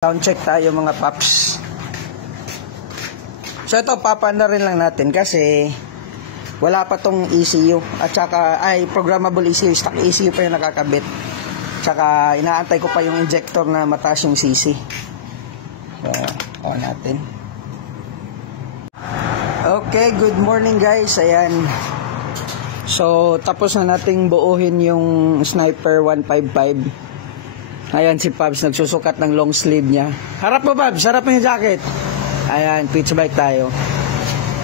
Sound check tayo mga paps. So ito papanda rin lang natin kasi wala pa tong ECU at saka programmable ECU, stock ECU pa yung nakakabit. Tsaka inaantay ko pa yung injector na mataas yung CC. So, on natin. Okay, good morning guys. Ayan. So tapos na nating buuhin yung Sniper 155. Ayan si Pabs nagsusukat ng long sleeve niya. Harap mo Pabs, harap mo yung jacket. Ayan, pitch bike tayo.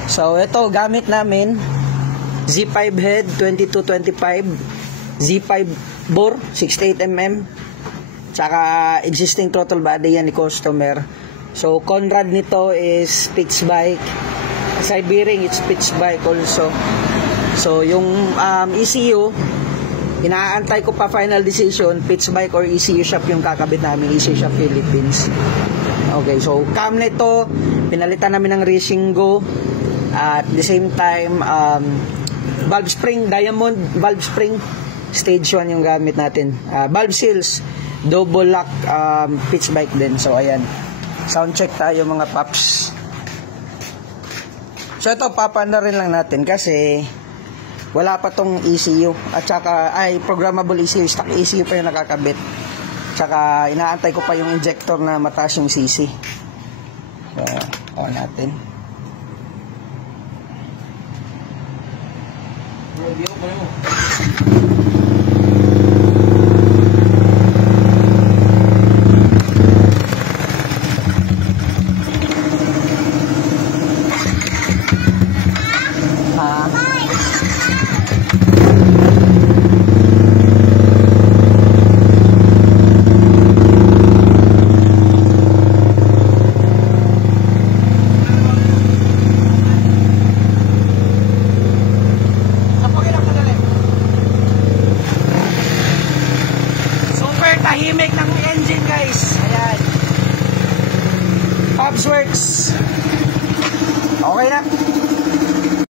So ito gamit namin Z5 head 2225, Z5 bore 68mm, tsaka existing throttle body yan ni customer. So Conrad nito is pitch bike, side bearing it's pitch bike also. So yung ECU inaantay ko pa final decision, pitch bike or ECU shop yung kakabit namin, ECU shop Philippines. Okay, so cam nito pinalitan namin ng Racing Go at the same time valve spring, diamond valve spring stage 1 yung gamit natin. Valve seals double lock pitch bike din. So ayan, sound check tayo mga paps. So ito papanda rin lang natin kasi wala pa tong ECU at saka programmable ECU, stock ECU pa yung nakakabit. Tsaka inaantay ko pa yung injector na mataas yung CC. So, on natin. Tahimik ng engine guys. Ayan. Pabs works. Okay na.